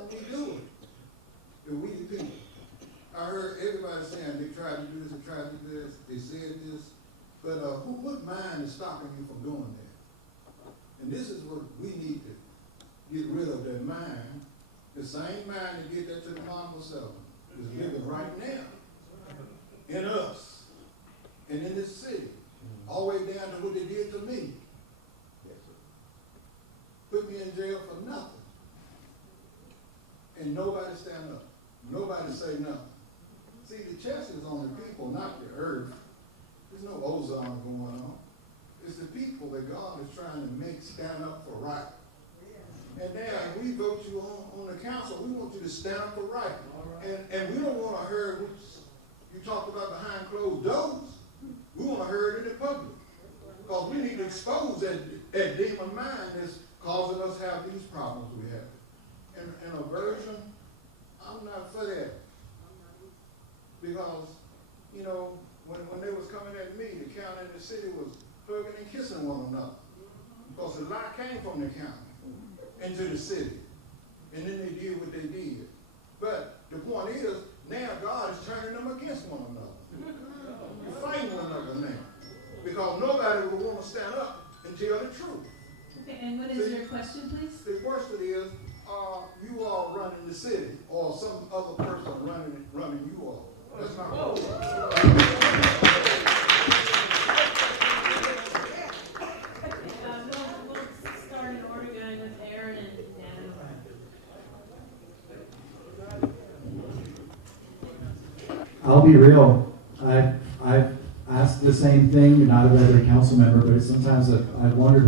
don't we do it? If we the people. I heard everybody saying they tried to do this, they tried to do this, they said this, but what mind is stopping you from doing that? And this is what we need to get rid of, that mind. The same mind that did that to the mama self is living right now in us and in this city, all the way down to what they did to me. Put me in jail for nothing. And nobody stand up. Nobody say nothing. See, the chest is on the people, not the earth. There's no ozone going on. It's the people that God is trying to make stand up for right. And now we vote you on the council. We want you to stand up for right. And we don't want to hear what you talked about behind closed doors. We want to hear it in the public. Because we need to expose that demon mind that's causing us to have these problems we have. And aversion, I'm not for that. Because, you know, when they was coming at me, the county and the city was hugging and kissing one another. Because the lie came from the county into the city. And then they did what they did. But the point is, now God is turning them against one another. You're fighting one another now. Because nobody will want to stand up and tell the truth. Okay, and what is your question, please? The question is, you all running the city, or some other person running you all. That's not right. We'll start in order, going with Aaron and Dan. I'll be real. I've asked the same thing, not of every council member, but sometimes I've wondered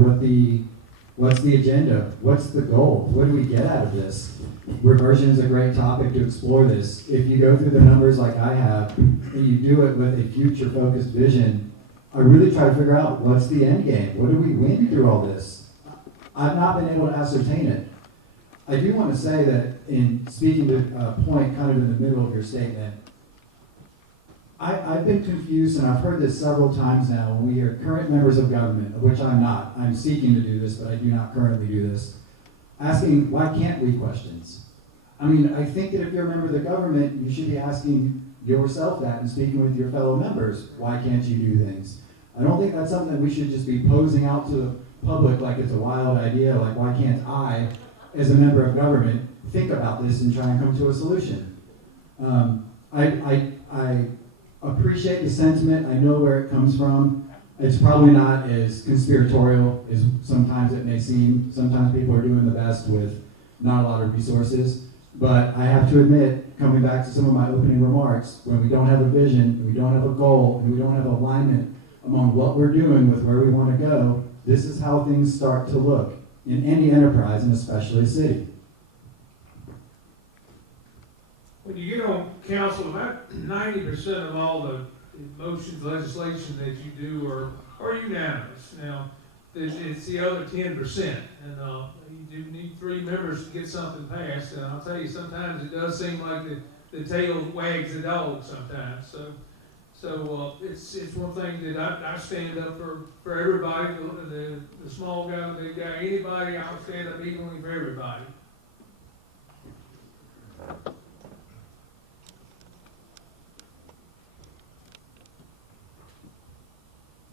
what's the agenda? What's the goal? What do we get out of this? Reversion is a great topic to explore this. If you go through the numbers like I have, and you do it with a future-focused vision, I really try to figure out what's the end game? What do we win through all this? I've not been able to ascertain it. I do want to say that in speaking to a point kind of in the middle of your statement, I've been confused, and I've heard this several times now when we hear current members of government, of which I'm not. I'm seeking to do this, but I do not currently do this, asking, why can't we questions? I mean, I think that if you're a member of the government, you should be asking yourself that and speaking with your fellow members, why can't you do things? I don't think that's something that we should just be posing out to the public like it's a wild idea, like why can't I, as a member of government, think about this and try and come to a solution? I appreciate the sentiment. I know where it comes from. It's probably not as conspiratorial as sometimes it may seem. Sometimes people are doing the best with not a lot of resources. But I have to admit, coming back to some of my opening remarks, when we don't have a vision, we don't have a goal, and we don't have alignment among what we're doing with where we want to go, this is how things start to look in any enterprise, and especially a city. When you get on council, about 90% of all the motions, legislation that you do are unanimous. Now, it's the other 10%, and you do need 3 members to get something passed. And I'll tell you, sometimes it does seem like the tail wags the dog sometimes. So it's one thing that I stand up for everybody, the small guy, the big guy, anybody. I'll stand up equally for everybody.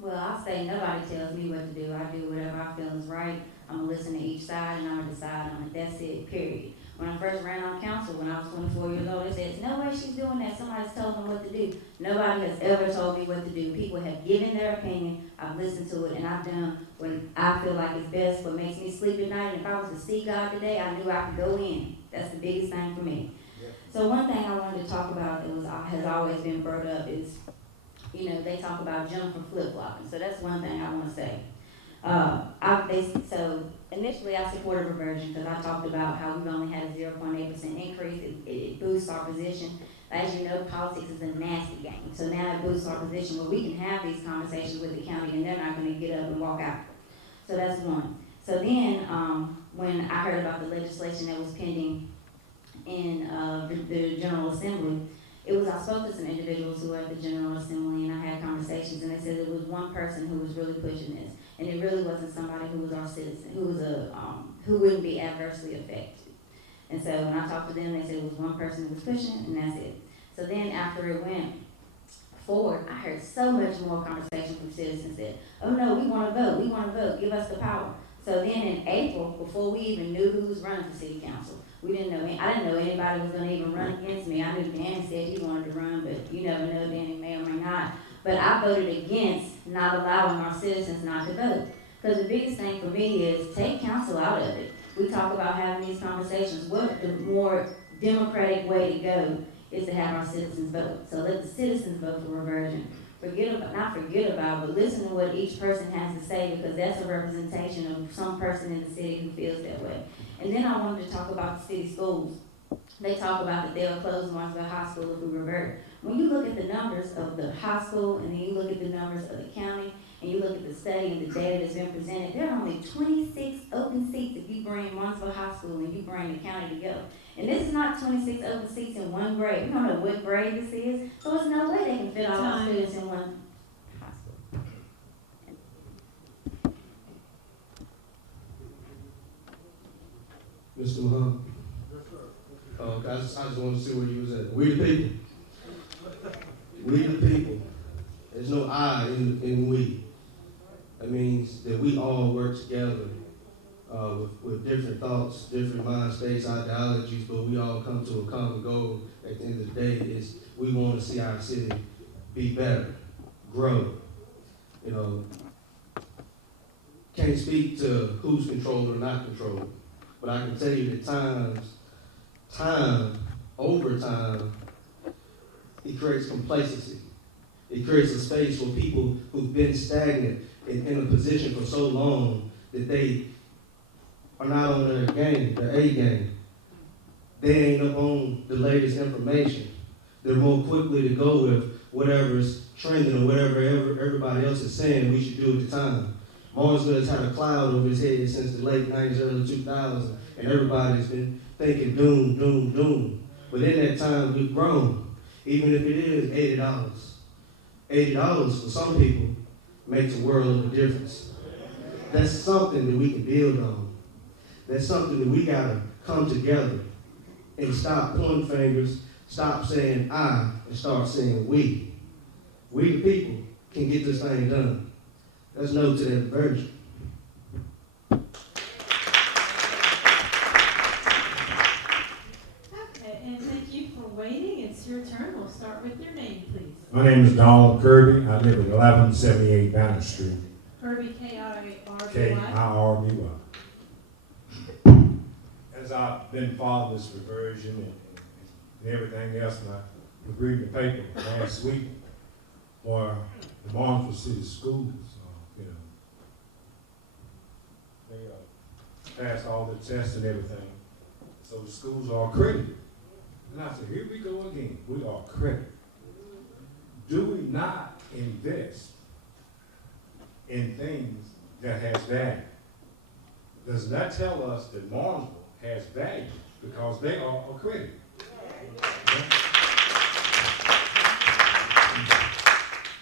Well, I'll say nobody tells me what to do. I do whatever I feel is right. I'm gonna listen to each side and I'm gonna decide on it. That's it, period. When I first ran on council, when I was 24 years old, they said, no way she's doing that. Somebody's told them what to do. Nobody has ever told me what to do. People have given their opinion. I've listened to it and I've done what I feel like is best, what makes me sleep at night. And if I was to see God today, I knew I could go in. That's the biggest thing for me. Yeah. So one thing I wanted to talk about that has always been brought up is, you know, they talk about jump for flip-flopping. So that's one thing I want to say. So initially I supported reversion because I talked about how we've only had a 0.8% increase. It boosts our position. As you know, politics is a nasty game. So now it boosts our position where we can have these conversations with the county and they're not going to get up and walk out. So that's one. So then when I heard about the legislation that was pending in the General Assembly, I spoke to some individuals who were at the General Assembly and I had conversations and they said it was one person who was really pushing this. And it really wasn't somebody who was our citizen, who wouldn't be adversely affected. And And so when I talked to them, they said it was one person who was pushing, and that's it. So then after it went forward, I heard so much more conversation from citizens that, oh no, we want to vote, give us the power. So then in April, before we even knew who was running for city council, I didn't know anybody was gonna even run against me. I knew Danny said he wanted to run, but you never know, Danny may or may not. But I voted against not allowing our citizens not to vote. Because the biggest thing for me is take council out of it. We talk about having these conversations. What the more democratic way to go is to have our citizens vote. So let the citizens vote for reversion. Not forget about, but listen to what each person has to say, because that's a representation of some person in the city who feels that way. And then I wanted to talk about the city schools. They talk about that they'll close Martinsville High School if we revert. When you look at the numbers of the high school, and then you look at the numbers of the county, and you look at the study and the data that's been presented, there are only 26 open seats if you bring Martinsville High School and you bring the county together. And this is not 26 open seats in one grade. We don't know what grade this is, so there's no way they can fit all our students in one high school. Mr. Muhammad? I just wanted to see where you was at. We the people. We the people. There's no I in we. That means that we all work together with different thoughts, different mind states, ideologies, but we all come to a common goal at the end of the day is we want to see our city be better, grow. You know, can't speak to who's controlled or not controlled, but I can tell you that over time, it creates complacency. It creates a space where people who've been stagnant in a position for so long that they are not on their game, their A game. They ain't up on the latest information. They're more quickly to go with whatever's trending or whatever everybody else is saying we should do at the time. Martinsville has had a cloud over his head since the late 90s, early 2000s, and everybody's been thinking doom, doom, doom. But in that time, we've grown, even if it is $80. $80 for some people makes a world of a difference. That's something that we can build on. That's something that we gotta come together and stop pointing fingers, stop saying I, and start saying we. We the people can get this thing done. Let's no to that version. Okay, and thank you for waiting. It's your turn. We'll start with your name, please. My name is Donald Kirby. I live at 1178 Banner Street. Kirby, K-I-R-B-Y. K-I-R-B-Y. As I've been following this reversion and everything else, and I was reading the paper last week for the Martinsville City Schools, they passed all the tests and everything, so the schools are accredited. And I said, here we go again. We are accredited. Do we not invest in things that has value? Does that tell us that Martinsville has value because they are accredited?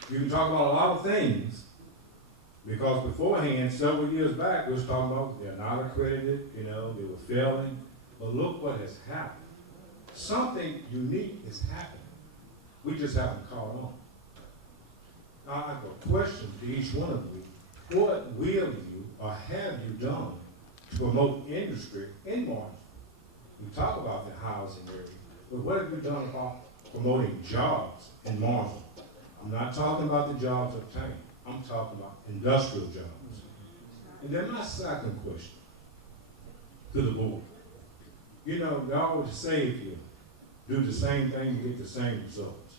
You can talk about a lot of things because beforehand, several years back, we was talking about they're not accredited, they were failing. But look what has happened. Something unique is happening. We just haven't caught on. Now, I have a question to each one of you. What will you or have you done to promote industry in Martinsville? We talk about the housing area, but what have you done about promoting jobs in Martinsville? I'm not talking about the jobs obtained. I'm talking about industrial jobs. And then my second question to the board. They always say if you do the same thing, you get the same results.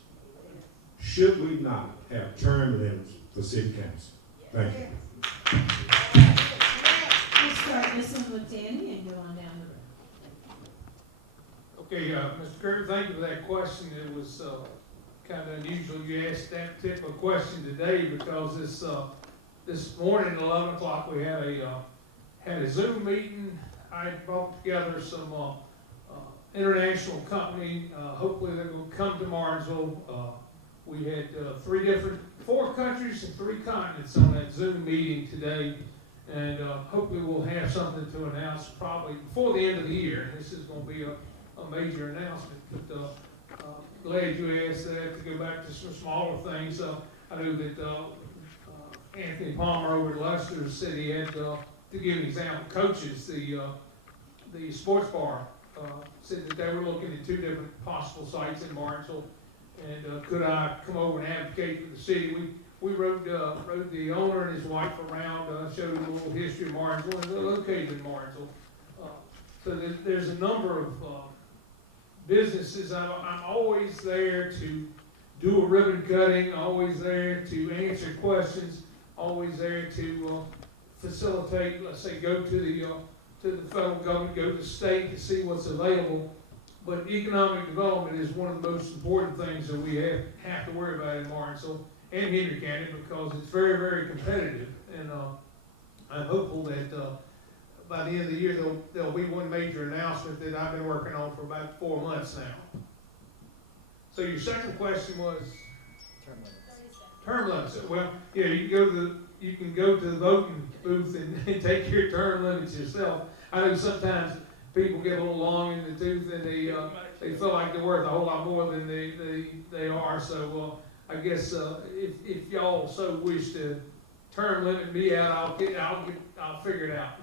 Should we not have term limits for city council? Thank you. We'll start this one with Danny and go on down the road. Okay, Mr. Kirby, thank you for that question. It was kind of unusual you asked that particular question today because this morning at 11 o'clock we had a Zoom meeting. I brought together some international company. Hopefully they're going to come to Martinsville. We had 4 countries and 3 continents on that Zoom meeting today. And hopefully we'll have something to announce probably before the end of the year. This is going to be a major announcement. But glad you asked that. To go back to some smaller things, I know that Anthony Palmer over at Leicester said he had, to give an example, coaches, the sports bar, said that they were looking at 2 different possible sites in Martinsville. And could I come over and advocate for the city? We rode the owner and his wife around, showed them a little history of Martinsville, and they're located in Martinsville. So there's a number of businesses. I'm always there to do a ribbon cutting, always there to answer questions, always there to facilitate, let's say, go to the federal government, go to the state to see what's available. But economic development is one of the most important things that we have to worry about in Martinsville and Henry County, because it's very, very competitive. And I'm hopeful that by the end of the year, there'll be one major announcement that I've been working on for about 4 months now. So your second question was? Term limits. Well, yeah, you can go to the voting booth and take your term limits yourself. I know sometimes people get a little long in the tooth and they feel like they're worth a whole lot more than they are. So I guess if y'all so wish to term limit me out, I'll figure it out.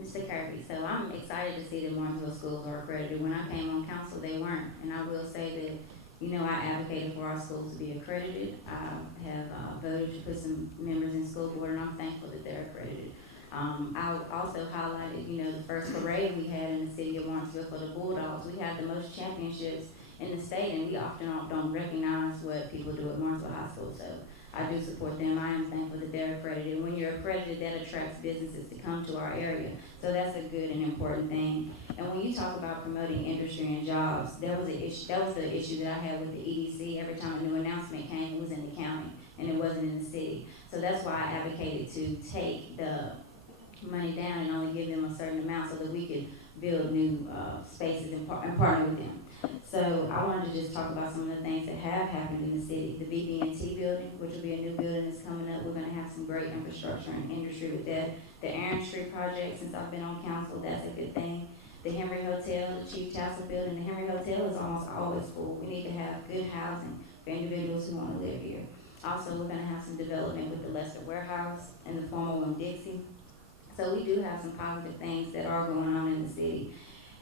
Mr. Kirby, so I'm excited to see that Martinsville schools are accredited. When I came on council, they weren't, and I will say that, you know, I advocated for our schools to be accredited. I have voted to put some members in school board, and I'm thankful that they're accredited. I also highlighted, you know, the first parade we had in the city of Martinsville for the Bulldogs. We had the most championships in the state, and we often don't recognize what people do at Martinsville High School. So I do support them. I am thankful that they're accredited. When you're accredited, that attracts businesses to come to our area. So that's a good and important thing. And when you talk about promoting industry and jobs, that was the issue that I had with the EDC. Every time a new announcement came, it was in the county and it wasn't in the city. So that's why I advocated to take the money down and only give them a certain amount so that we could build new spaces and partner with them. So I wanted to just talk about some of the things that have happened in the city. The BB&T building, which will be a new building that's coming up. We're going to have some great infrastructure and industry with that. The Aaron Street project, since I've been on council, that's a good thing. The Henry Hotel, the Chief Tassel building. The Henry Hotel is almost always full. We need to have good housing for individuals who want to live here. Also, we're going to have some development with the Lester Warehouse and the former one Dixie. So we do have some positive things that are going on in the city.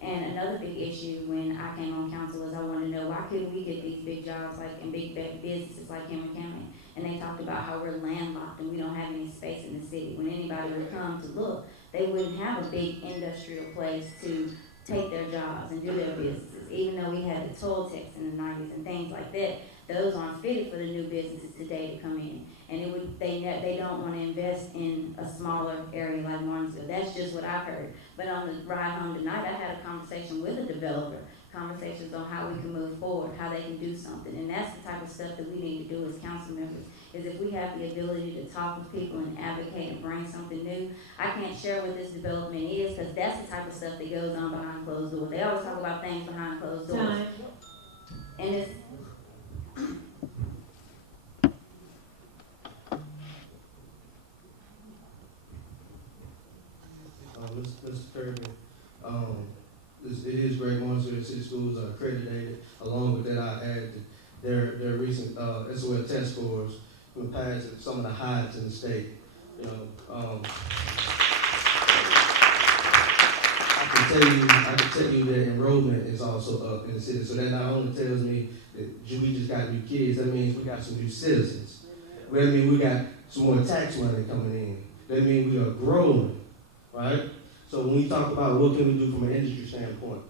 And another big issue when I came on council is I wanted to know why couldn't we get these big jobs like in big businesses like Henry County? And they talked about how we're landlocked and we don't have any space in the city. When anybody would come to look, they wouldn't have a big industrial place to take their jobs and do their businesses. Even though we had the toll techs in the 90s and things like that, those aren't fitted for the new businesses today to come in. And they don't want to invest in a smaller area like Martinsville. That's just what I've heard. But on the ride home tonight, I had a conversation with a developer, conversations on how we can move forward, how they can do something. And that's the type of stuff that we need to do as council members, is if we have the ability to talk with people and advocate and bring something new. I can't share what this development is because that's the type of stuff that goes on behind closed doors. They always talk about things behind closed doors. Time. And it's Mr. Kirby, it is great Martinsville City Schools are accredited. Along with that, I add their recent SOL test scores from the past at some of the highest in the state. You know, I can tell you that enrollment is also up in the city. So that not only tells me that we just got new kids, that means we got some new citizens. That means we got some more tax money coming in. That means we are growing, right? So when we talk about what can we do from an industry standpoint,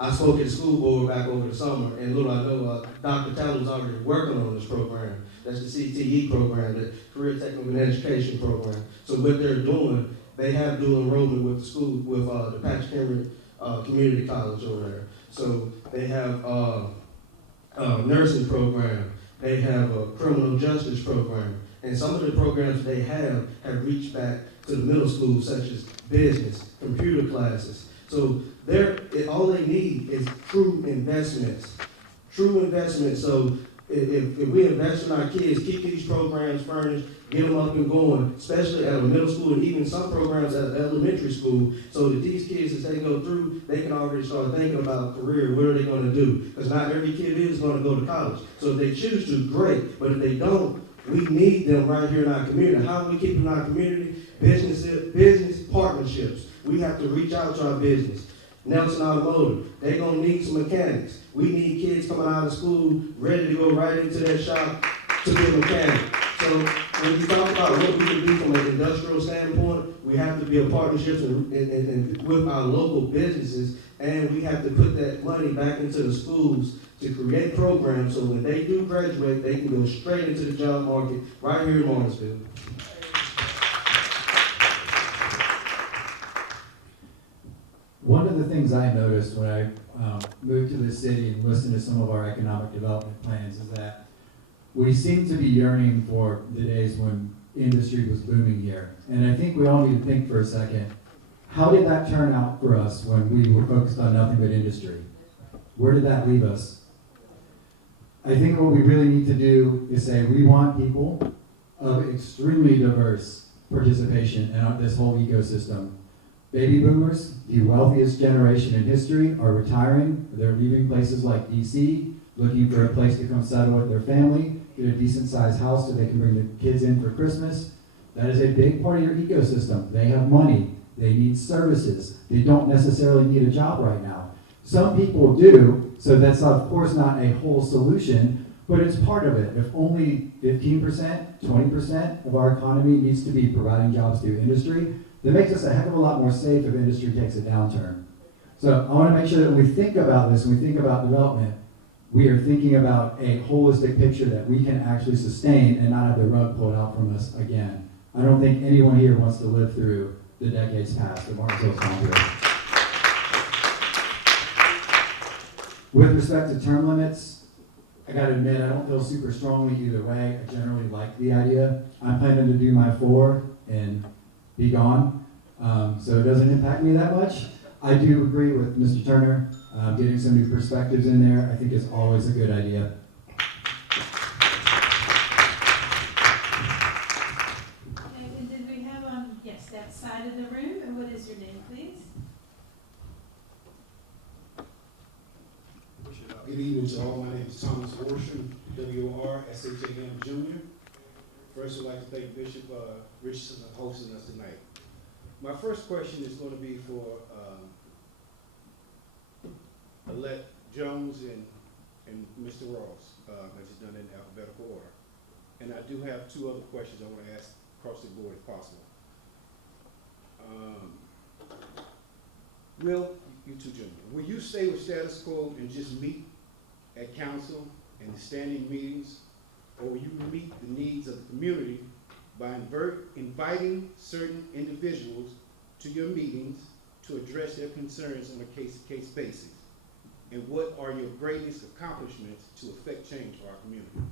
I spoke at the school board back over the summer, and little I know, Dr. Taylor was already working on this program. That's the CTE program, the Career Technical and Education program. So what they're doing, they have dual enrollment with the school, with the Patrick Henry Community College over there. So they have a nursing program, they have a criminal justice program, and some of the programs they have reached back to the middle school, such as business, computer classes. So all they need is true investments True investment. So if we invest in our kids, keep these programs furnished, get them up and going, especially at a middle school and even some programs at elementary school, so that these kids, as they go through, they can already start thinking about career, what are they going to do? Because not every kid is going to go to college. So if they choose to, great. But if they don't, we need them right here in our community. How do we keep them in our community? Business partnerships. We have to reach out to our business. Nelson Automotive, they're going to need some mechanics. We need kids coming out of school ready to go right into their shop to be a mechanic. So when you talk about what we can do from an industrial standpoint, we have to be a partnership with our local businesses, and we have to put that money back into the schools to create programs so when they do graduate, they can go straight into the job market right here in Martinsville. One of the things I noticed when I moved to the city and listened to some of our economic development plans is that we seem to be yearning for the days when industry was booming here. And I think we all need to think for a second, how did that turn out for us when we were focused on nothing but industry? Where did that leave us? I think what we really need to do is say we want people of extremely diverse participation in this whole ecosystem. Baby boomers, the wealthiest generation in history, are retiring. They're leaving places like DC, looking for a place to come settle with their family, get a decent sized house so they can bring the kids in for Christmas. That is a big part of your ecosystem. They have money. They need services. They don't necessarily need a job right now. Some people do, so that's of course not a whole solution, but it's part of it. If only 15%, 20% of our economy needs to be providing jobs through industry, that makes us a heck of a lot more safe if industry takes a downturn. So I want to make sure that when we think about this, when we think about development, we are thinking about a holistic picture that we can actually sustain and not have the rug pulled out from us again. I don't think anyone here wants to live through the decades past that Martinsville's gone through. With respect to term limits, I gotta admit, I don't feel super strongly either way. I generally like the idea. I'm planning to do my 4 and be gone, so it doesn't impact me that much. I do agree with Mr. Turner, getting some new perspectives in there. I think it's always a good idea. Okay, and did we have yes, that side of the room, and what is your name, please? Good evening to all. My name is Thomas Worsham, W-R-S-H-A-M Jr. First, I'd like to thank Bishop Richardson for hosting us tonight. My first question is going to be for Alette Jones and Mr. Ross. I just done it in alphabetical order. And I do have 2 other questions I want to ask across the board if possible. You two gentlemen, will you stay with status quo and just meet at council and standing meetings, or will you meet the needs of the community by inviting certain individuals to your meetings to address their concerns on a case-to-case basis? And what are your greatest accomplishments to affect change for our community?